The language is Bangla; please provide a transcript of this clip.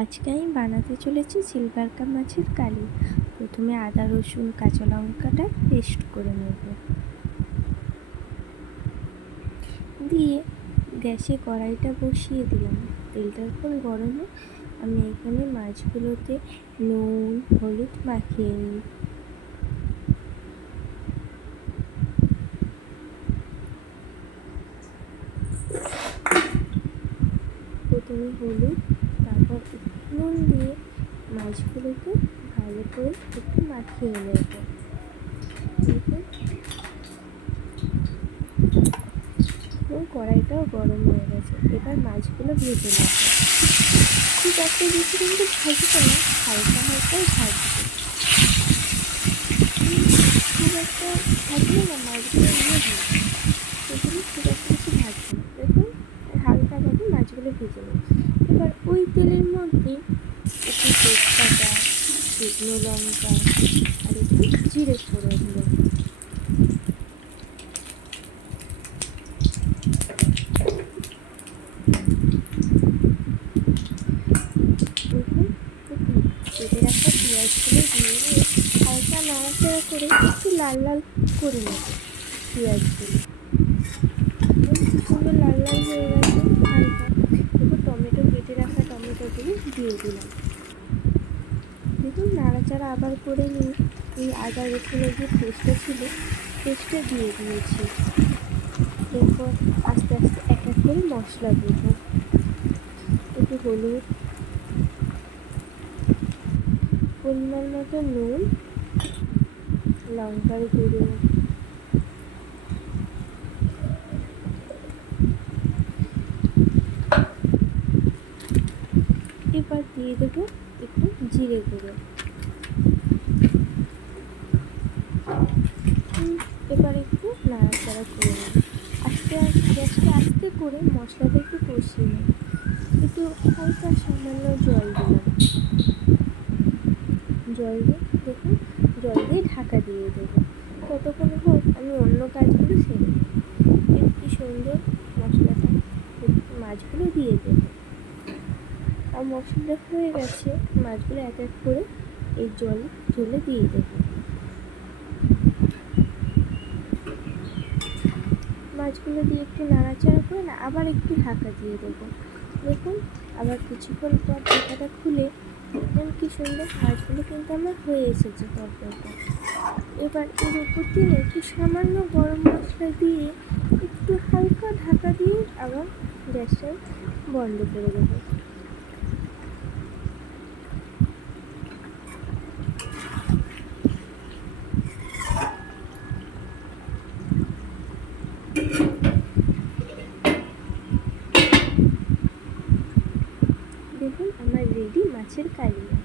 আজকে আমি বানাতে চলেছি সিলভার কাপ মাছের কালি। প্রথমে আদা রসুন কাঁচা লঙ্কাটা পেস্ট করে নেব, দিয়ে গ্যাসে কড়াইটা বসিয়ে দিলাম। তেলটা যখন গরম হয় আমি এখানে মাছগুলোতে নুন হলুদ মাখিয়ে নিই। প্রথমে হলুদ তারপর নুন দিয়ে মাছগুলোকে ভালো করে একটু মাখিয়ে নেব। কড়াইটাও গরম হয়ে গেছে, এবার মাছগুলো ভেজে নেব। খুব একটা বেশি কিন্তু ভাজবো না, হালকা হালকাই ভাজবো। খুব একটা ভাজলে না মাছগুলো নিয়ে যাবে, সেগুলো খুব একটা বেশি ভাজবো না। দেখুন হালকাভাবে মাছগুলো ভেজে নেব। এবার ওই তেলের মধ্যে একটু তেজপাতা, শুকনো লঙ্কা আর একটু জিরে ফোড়ন দেব। দেখুন কেটে রাখা পেঁয়াজগুলো দিয়ে হালকা নাড়াচাড়া করে একটু লাল লাল করে নেব পেঁয়াজগুলো। খুব সুন্দর লাল লাল হয়ে গেছে হালকা। এবার টমেটো কেটে রাখা টমেটোগুলো দিয়ে দিলাম। দেখুন নাড়াচাড়া আবার করে নিয়ে এই আদা রসুনের যে পেস্টটা ছিল পেস্টটা দিয়ে দিয়েছি। এরপর আস্তে আস্তে এক এক করে মশলা দেবো। একটু হলুদ, পরিমাণ মতো নুন, লঙ্কার গুঁড়ো, এবার দিয়ে দেবো একটু জিরে গুঁড়ো। এবার একটু নাড়াচাড়া করে নেব। গ্যাসটা আস্তে করে মশলাটা একটু কষিয়ে নেব। একটু হালকা সামান্য জল দিলাম। জল দিয়ে দেখুন জল দিয়ে ঢাকা দিয়ে দেবো। ততক্ষণ হোক আমি অন্য কাজগুলো সেরে নেব। কি সুন্দর মশলাটা মাছগুলো দিয়ে দেবো। আর মশলাটা হয়ে গেছে, মাছগুলো এক এক করে এই ঝোলে দিয়ে দেবো। মাছগুলো দিয়ে একটু নাড়াচাড়া করে না আবার একটু ঢাকা দিয়ে দেবো। দেখুন আবার কিছুক্ষণ পর ঢাকাটা খুলে কি সুন্দর মাছগুলো কিন্তু আমার হয়ে এসেছে তরকারিটা। এবার এর উপর দিয়ে একটু সামান্য গরম মশলা দিয়ে একটু হালকা ঢাকা দিয়ে আবার গ্যাসটা বন্ধ করে দেবো। দেখুন আমার রেডি মাছের কালিয়া।